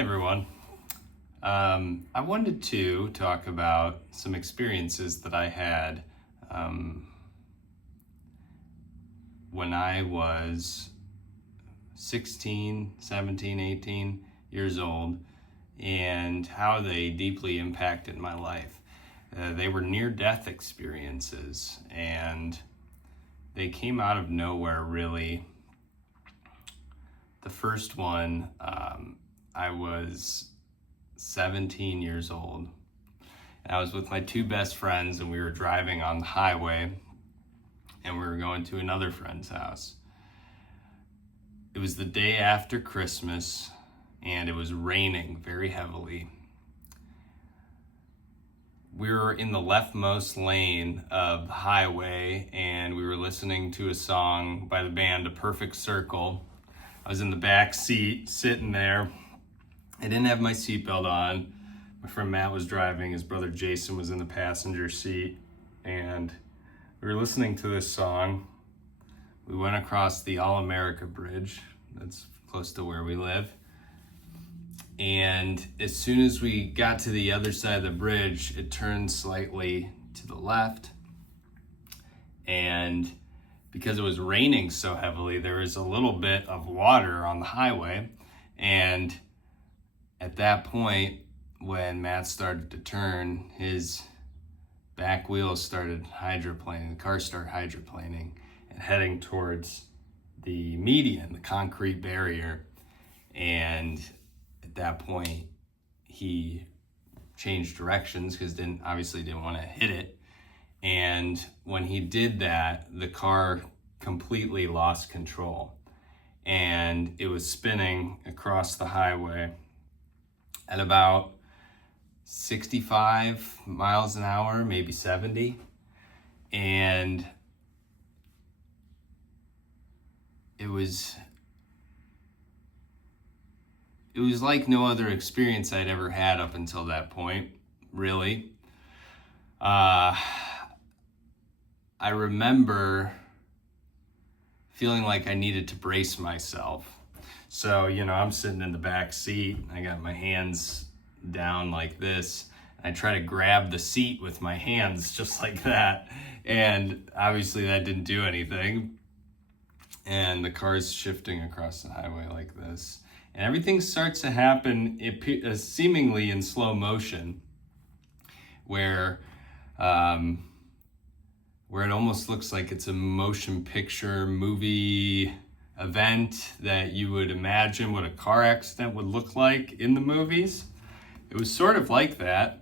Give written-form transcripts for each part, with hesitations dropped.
Hey everyone. I wanted to talk about some experiences that I had when I was 16, 17, 18 years old and how they deeply impacted my life. They were near-death experiences and they came out of nowhere, really. The first one, I was 17 years old. And I was with my two best friends and we were driving on the highway and we were going to another friend's house. It was the day after Christmas and it was raining very heavily. We were in the leftmost lane of the highway and we were listening to a song by the band A Perfect Circle. I was in the back seat, sitting there. I didn't have my seatbelt on. My friend Matt was driving. His brother Jason was in the passenger seat. And we were listening to this song. We went across the All-America Bridge. That's close to where we live. And as soon as we got to the other side of the bridge, it turned slightly to the left. And because it was raining so heavily, there was a little bit of water on the highway. And at that point, when Matt started to turn, his back wheels started hydroplaning, the car started hydroplaning and heading towards the median, the concrete barrier. And at that point, he changed directions because obviously didn't want to hit it. And when he did that, the car completely lost control and it was spinning across the highway at about 65 miles an hour, maybe 70. And it was like no other experience I'd ever had up until that point, really. I remember feeling like I needed to brace myself. So, I'm sitting in the back seat. I got my hands down like this. I try to grab the seat with my hands just like that. And obviously that didn't do anything. And the car's shifting across the highway like this. And everything starts to happen seemingly in slow motion, where it almost looks like it's a motion picture movie event that you would imagine what a car accident would look like in the movies. It was sort of like that.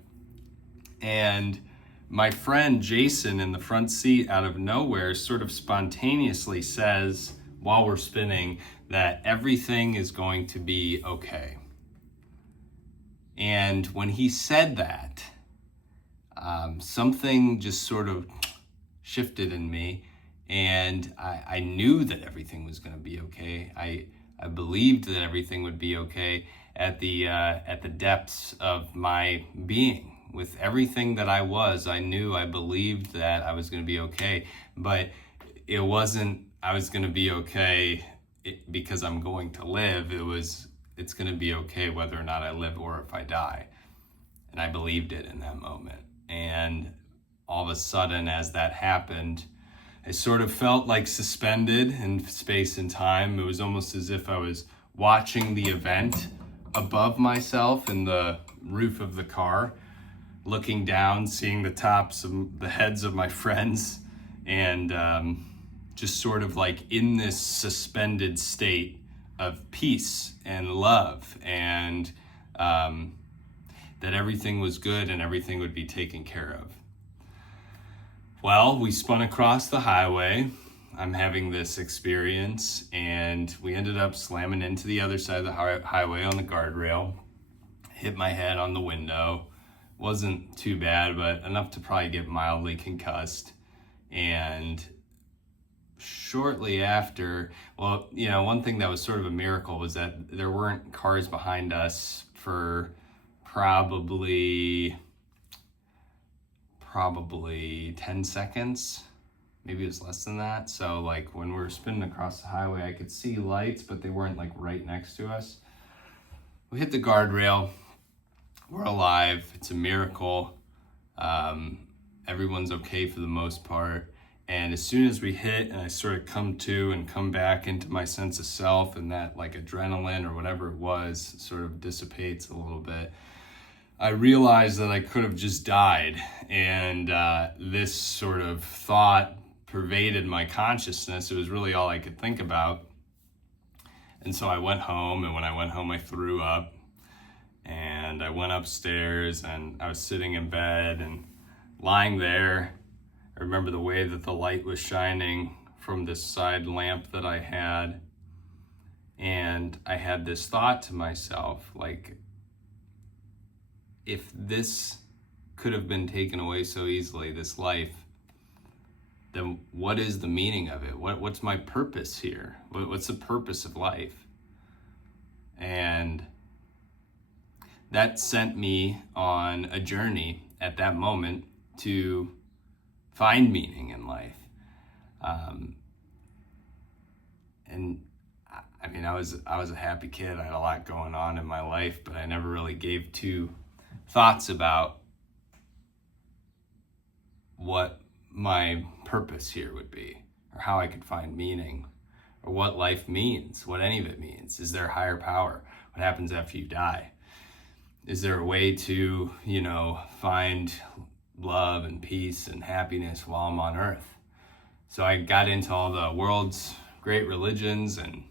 And my friend Jason in the front seat, out of nowhere, sort of spontaneously says, while we're spinning, that everything is going to be okay. And when he said that, something just sort of shifted in me, and I knew that everything was going to be okay. I believed that everything would be okay at the depths of my being. With everything that I was, I believed that I was going to be okay. But it wasn't I was going to be okay because I'm going to live. It's going to be okay whether or not I live or if I die. And I believed it in that moment. And all of a sudden, as that happened, I sort of felt like suspended in space and time. It was almost as if I was watching the event above myself in the roof of the car, looking down, seeing the tops of the heads of my friends, and just sort of like in this suspended state of peace and love, and that everything was good and everything would be taken care of. Well, we spun across the highway. I'm having this experience, and we ended up slamming into the other side of the highway on the guardrail. Hit my head on the window. Wasn't too bad, but enough to probably get mildly concussed. And shortly after, one thing that was sort of a miracle was that there weren't cars behind us for probably 10 seconds. Maybe it was less than that. So like when we were spinning across the highway, I could see lights, but they weren't like right next to us. we hit the guardrail. We're alive. It's a miracle. Everyone's okay for the most part. And as soon as we hit and I sort of come to and come back into my sense of self, and that like adrenaline or whatever it was sort of dissipates a little bit, I realized that I could have just died. And this sort of thought pervaded my consciousness. It was really all I could think about. And so I went home, and when I went home, I threw up. And I went upstairs, and I was sitting in bed and lying there. I remember the way that the light was shining from this side lamp that I had. And I had this thought to myself, like, if this could have been taken away so easily, this life, then what is the meaning of it? What's my purpose here? What's the purpose of life? And that sent me on a journey at that moment to find meaning in life. And I mean, I was a happy kid. I had a lot going on in my life, but I never really gave two thoughts about what my purpose here would be, or how I could find meaning, or what life means, what any of it means. Is there a higher power? What happens after you die? Is there a way to, find love and peace and happiness while I'm on earth? So I got into all the world's great religions and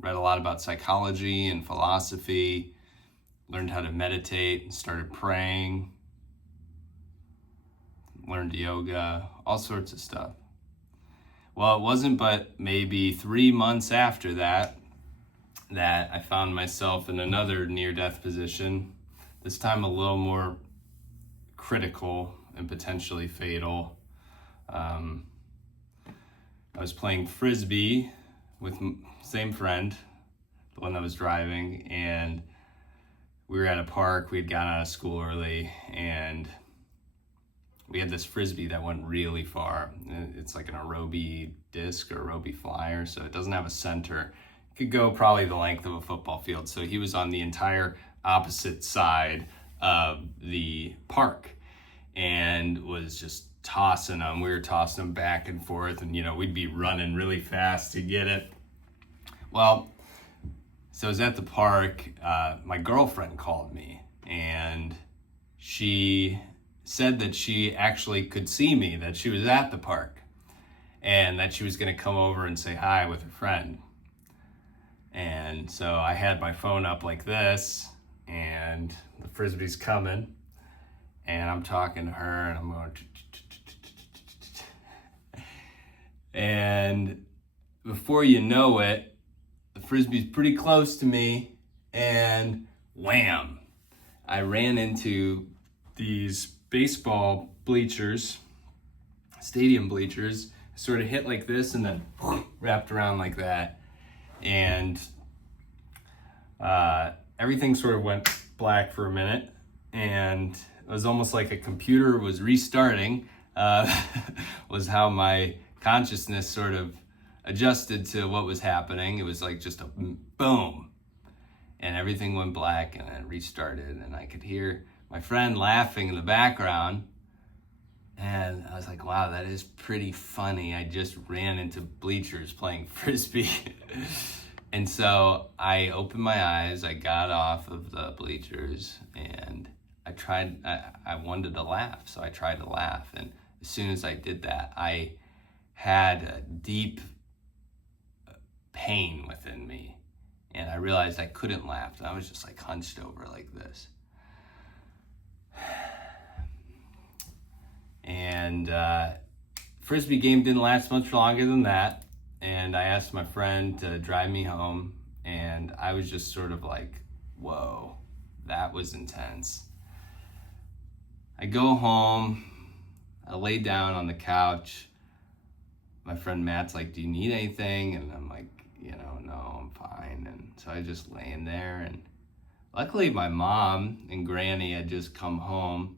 read a lot about psychology and philosophy, learned how to meditate and started praying, learned yoga, all sorts of stuff. Well, it wasn't but maybe 3 months after that I found myself in another near-death position, this time a little more critical and potentially fatal. I was playing Frisbee with same friend, the one that was driving, and we were at a park. We had gotten out of school early, and we had this Frisbee that went really far. It's like an aerobie disc or aerobie flyer, so it doesn't have a center. It could go probably the length of a football field. So he was on the entire opposite side of the park and was just tossing them. We were tossing them back and forth, and we'd be running really fast to get it. Well, so I was at the park. My girlfriend called me, and she said that she actually could see me, that she was at the park, and that she was going to come over and say hi with her friend. And so I had my phone up like this, and the Frisbee's coming, and I'm talking to her, and I'm going, and before you know it, the Frisbee's pretty close to me, and wham! I ran into these baseball bleachers, stadium bleachers, sort of hit like this and then wrapped around like that. And everything sort of went black for a minute, and it was almost like a computer was restarting, was how my consciousness sort of adjusted to what was happening. It was like just a boom, and everything went black, and then restarted, and I could hear my friend laughing in the background, and I was like, wow, that is pretty funny. I just ran into bleachers playing Frisbee. And so I opened my eyes, I got off of the bleachers, and I wanted to laugh, so I tried to laugh. And as soon as I did that, I had a deep pain within me, and I realized I couldn't laugh, and I was just like hunched over like this. And Frisbee game didn't last much longer than that, and I asked my friend to drive me home, and I was just sort of like, whoa, that was intense. I go home, I lay down on the couch. My friend Matt's like, do you need anything? And I'm like, no, I'm fine. And so I just laying there, and luckily my mom and Granny had just come home.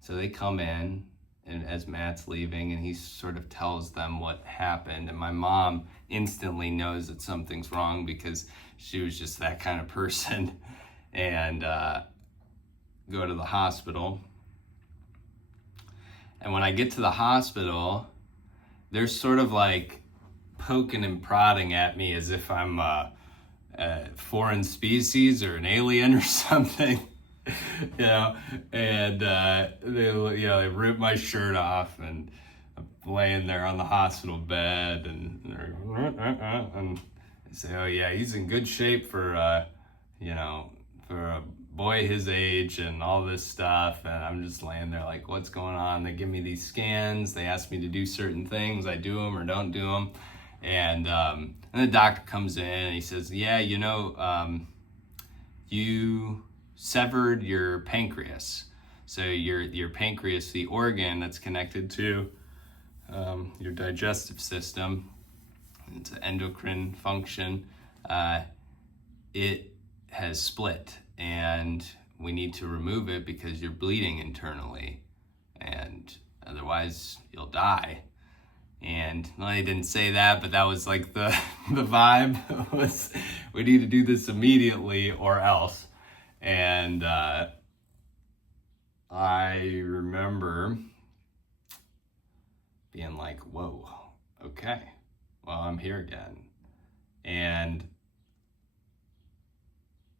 So they come in, and as Matt's leaving, and he sort of tells them what happened. And my mom instantly knows that something's wrong because she was just that kind of person. And go to the hospital. And when I get to the hospital, they're sort of like poking and prodding at me as if I'm a foreign species or an alien or something. And they rip my shirt off, and I'm laying there on the hospital bed, and and they say, "Oh yeah, he's in good shape for for a boy his age," and all this stuff. And I'm just laying there like, what's going on? They give me these scans. They ask me to do certain things. I do them or don't do them. And the doctor comes in and he says, "Yeah, you severed your pancreas. So your pancreas, the organ that's connected to your digestive system, it's an endocrine function, it has split, and we need to remove it because you're bleeding internally, and otherwise you'll die." And well, they didn't say that, but that was like the vibe was, we need to do this immediately or else. And I remember being like, whoa, okay, well, I'm here again. And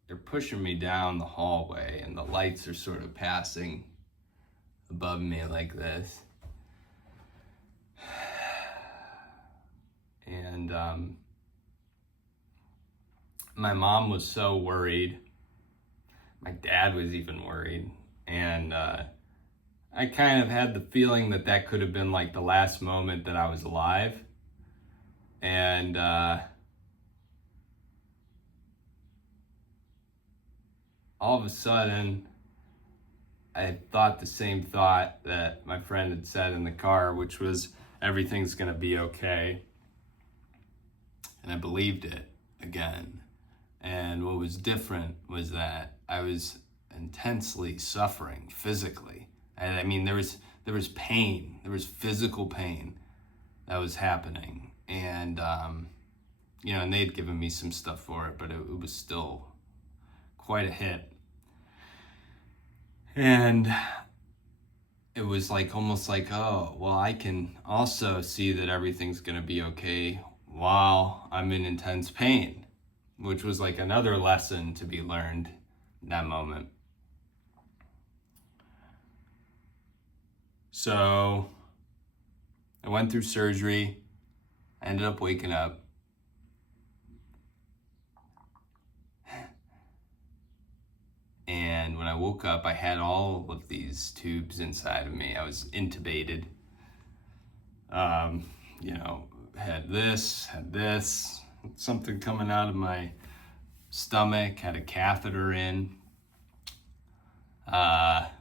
they're pushing me down the hallway, and the lights are sort of passing above me like this. And my mom was so worried. My dad was even worried. And I kind of had the feeling that could have been like the last moment that I was alive. And all of a sudden, I thought the same thought that my friend had said in the car, which was, everything's gonna be okay. And I believed it again. And what was different was that I was intensely suffering physically. I mean, there was pain, there was physical pain that was happening. And, and they'd given me some stuff for it, but it was still quite a hit. And it was like, almost like, oh, well, I can also see that everything's gonna be okay while I'm in intense pain, which was like another lesson to be learned in that moment. So I went through surgery. I ended up waking up. And when I woke up, I had all of these tubes inside of me. I was intubated. Had this, something coming out of my stomach, had a catheter in.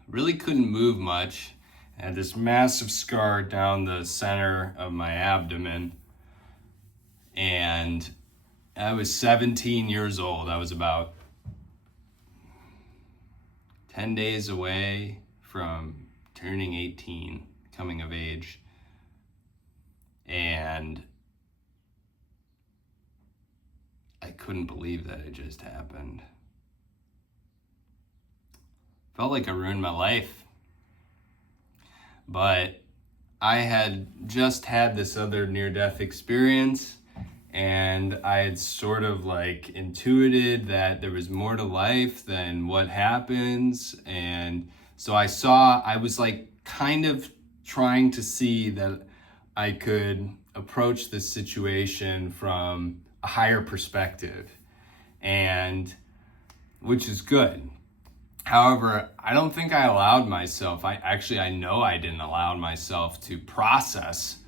Really couldn't move much. I had this massive scar down the center of my abdomen. And I was 17 years old. I was about 10 days away from turning 18, coming of age. And I couldn't believe that it just happened. Felt like I ruined my life. But I had just had this other near-death experience, and I had sort of like intuited that there was more to life than what happens. And so I was like kind of trying to see that I could approach this situation from a higher perspective, and which is good. However, I don't think I allowed myself, I know I didn't allow myself to process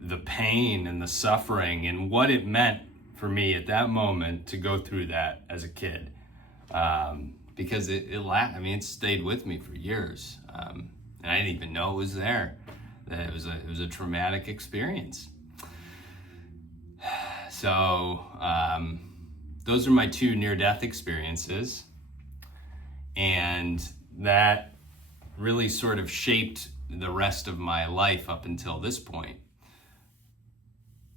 the pain and the suffering and what it meant for me at that moment to go through that as a kid. Because it stayed with me for years. And I didn't even know it was there. That it was a traumatic experience. So those are my two near-death experiences. And that really sort of shaped the rest of my life up until this point,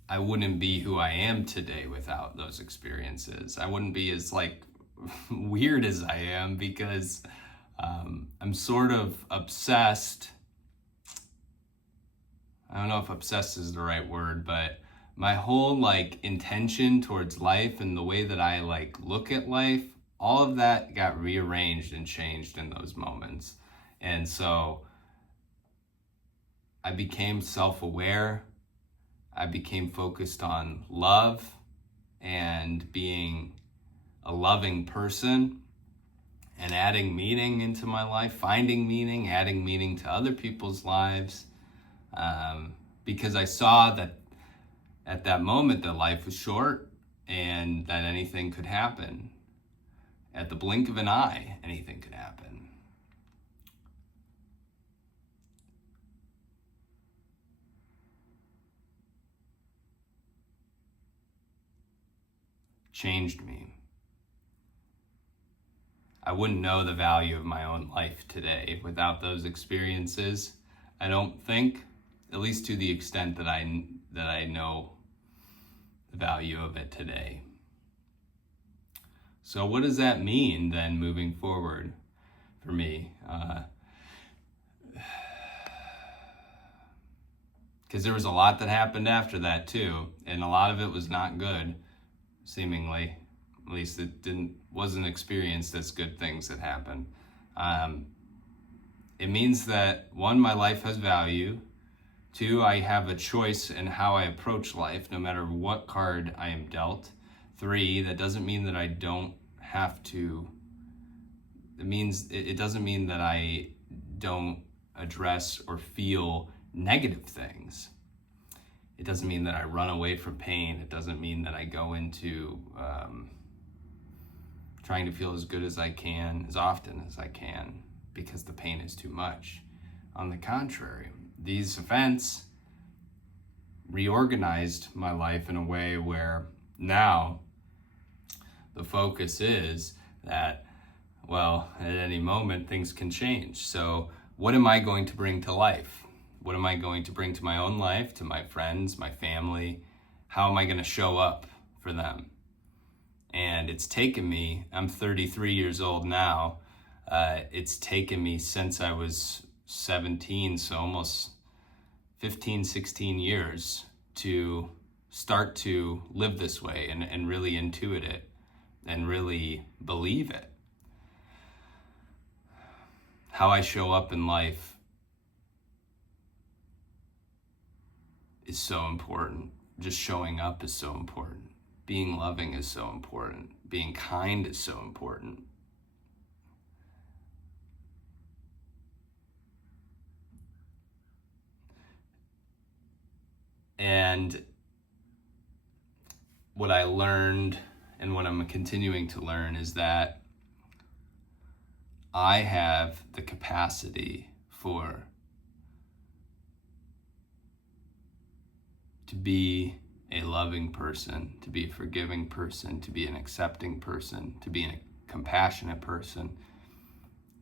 I wouldn't be who I am today without those experiences. I wouldn't be as like weird as I am because I'm sort of obsessed. I don't know if obsessed is the right word, but my whole like intention towards life and the way that I like look at life, all of that got rearranged and changed in those moments. And so I became self-aware. I became focused on love and being a loving person and adding meaning into my life, finding meaning, adding meaning to other people's lives. Because I saw that at that moment that life was short and that anything could happen. At the blink of an eye, anything could happen. Changed me. I wouldn't know the value of my own life today without those experiences. I don't think, at least to the extent that I know the value of it today. So what does that mean then moving forward for me? Because there was a lot that happened after that too, and a lot of it was not good, seemingly. At least it wasn't experienced as good things that happened. It means that 1, my life has value. 2, I have a choice in how I approach life, no matter what card I am dealt. 3, that doesn't mean that I don't have to. It doesn't mean that I don't address or feel negative things. It doesn't mean that I run away from pain. It doesn't mean that I go into trying to feel as good as I can, as often as I can, because the pain is too much. On the contrary, these events reorganized my life in a way where now the focus is that, well, at any moment things can change. So what am I going to bring to life? What am I going to bring to my own life, to my friends, my family? How am I going to show up for them? And it's taken me, I'm 33 years old now. It's taken me since I was 17, so almost 15, 16 years to start to live this way and really intuit it and really believe it. How I show up in life is so important. Just showing up is so important. Being loving is so important. Being kind is so important. And what I learned and what I'm continuing to learn is that I have the capacity to be a loving person, to be a forgiving person, to be an accepting person, to be a compassionate person,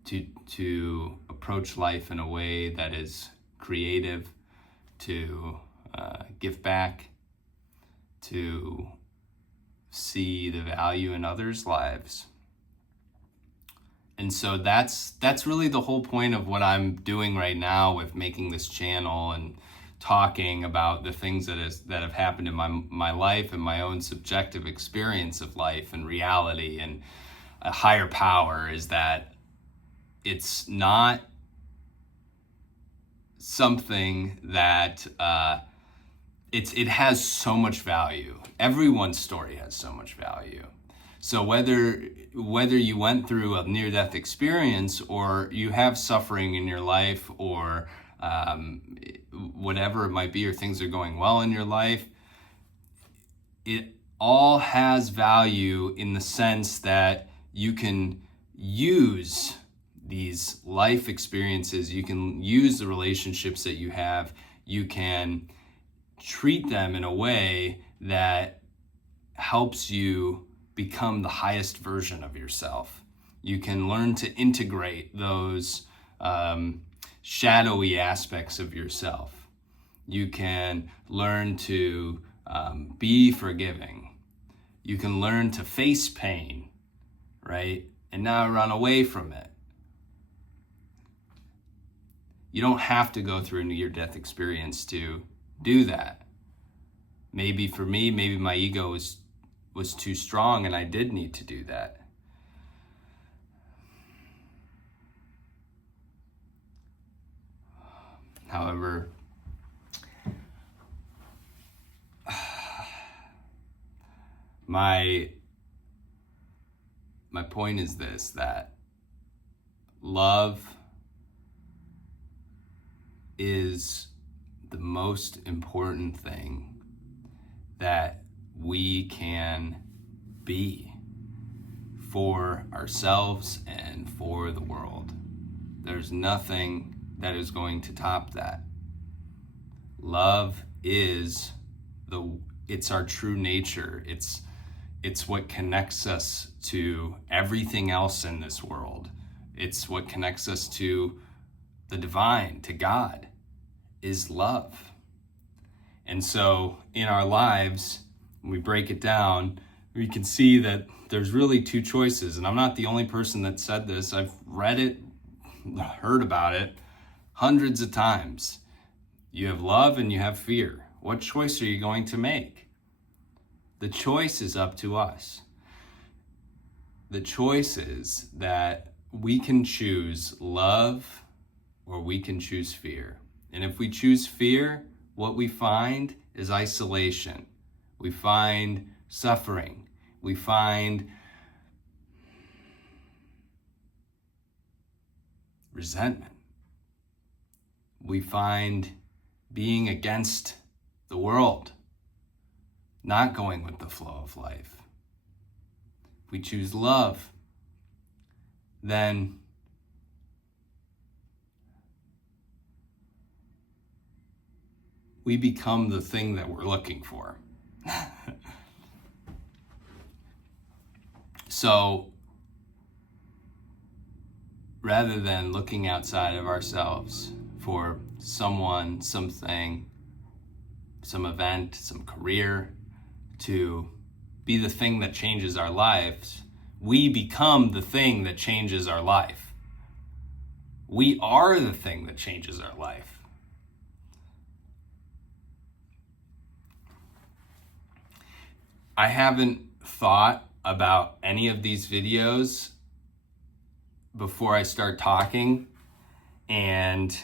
to approach life in a way that is creative, to give back, to see the value in others' lives. And so that's really the whole point of what I'm doing right now with making this channel and talking about the things that have happened in my life and my own subjective experience of life and reality and a higher power, is that it's not something that it has so much value. Everyone's story has so much value. So whether you went through a near-death experience or you have suffering in your life or whatever it might be, or things are going well in your life, it all has value in the sense that you can use these life experiences, you can use the relationships that you have, you can treat them in a way that helps you become the highest version of yourself. You can learn to integrate those shadowy aspects of yourself. You can learn to be forgiving. You can learn to face pain, right? And not run away from it. You don't have to go through a near-death experience to do that. Maybe for me, maybe my ego was too strong and I did need to do that. However, my point is this, that love is the most important thing that we can be for ourselves and for the world. There's nothing that is going to top that. Love is it's our true nature. It's what connects us to everything else in this world. It's what connects us to the divine, to God, is love. And so in our lives, when we break it down, we can see that there's really two choices. And I'm not the only person that said this. I've read it, heard about it hundreds of times. You have love and you have fear. What choice are you going to make? The choice is up to us. The choice is that we can choose love or we can choose fear. And if we choose fear, what we find is isolation. We find suffering. We find resentment. We find being against the world, not going with the flow of life. If we choose love, then we become the thing that we're looking for. So, rather than looking outside of ourselves for someone, something, some event, some career to be the thing that changes our lives, we become the thing that changes our life. We are the thing that changes our life. I haven't thought about any of these videos before I start talking, and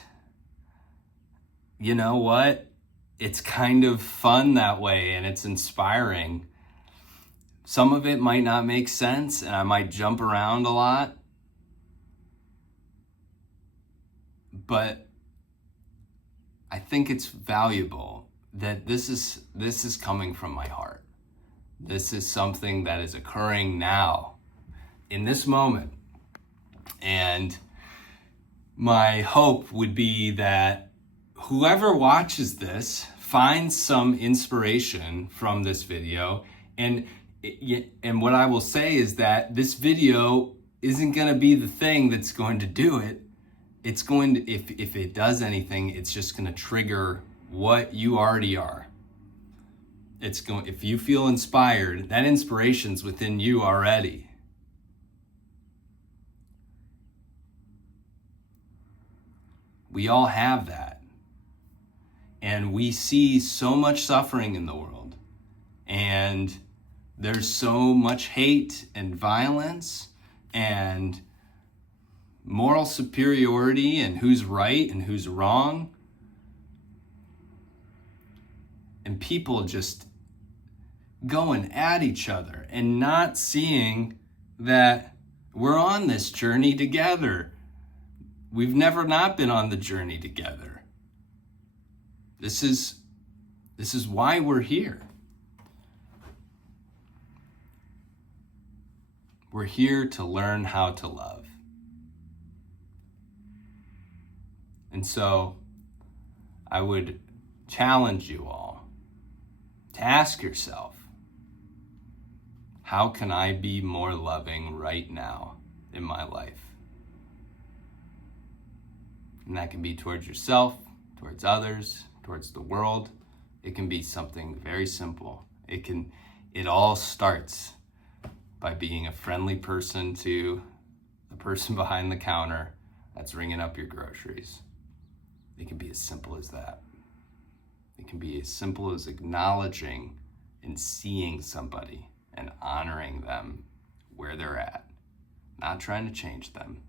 you know what? It's kind of fun that way, and it's inspiring. Some of it might not make sense, and I might jump around a lot, but I think it's valuable that this is coming from my heart. This is something that is occurring now, in this moment. And my hope would be that whoever watches this finds some inspiration from this video. And what I will say is that this video isn't going to be the thing that's going to do it. It's going to, if it does anything, it's just going to trigger what you already are. If you feel inspired, that inspiration's within you already. We all have that. And we see so much suffering in the world. And there's so much hate and violence and moral superiority and who's right and who's wrong. And people just going at each other and not seeing that we're on this journey together. We've never not been on the journey together. This is why we're here. We're here to learn how to love. And so I would challenge you all to ask yourself, how can I be more loving right now in my life? And that can be towards yourself, towards others, towards the world. It can be something very simple. It all starts by being a friendly person to the person behind the counter that's ringing up your groceries. It can be as simple as that. It can be as simple as acknowledging and seeing somebody and honoring them where they're at, not trying to change them,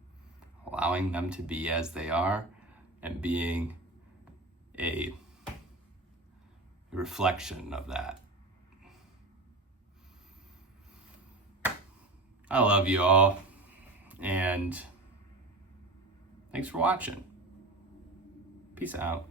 allowing them to be as they are and being a reflection of that. I love you all, and thanks for watching. Peace out.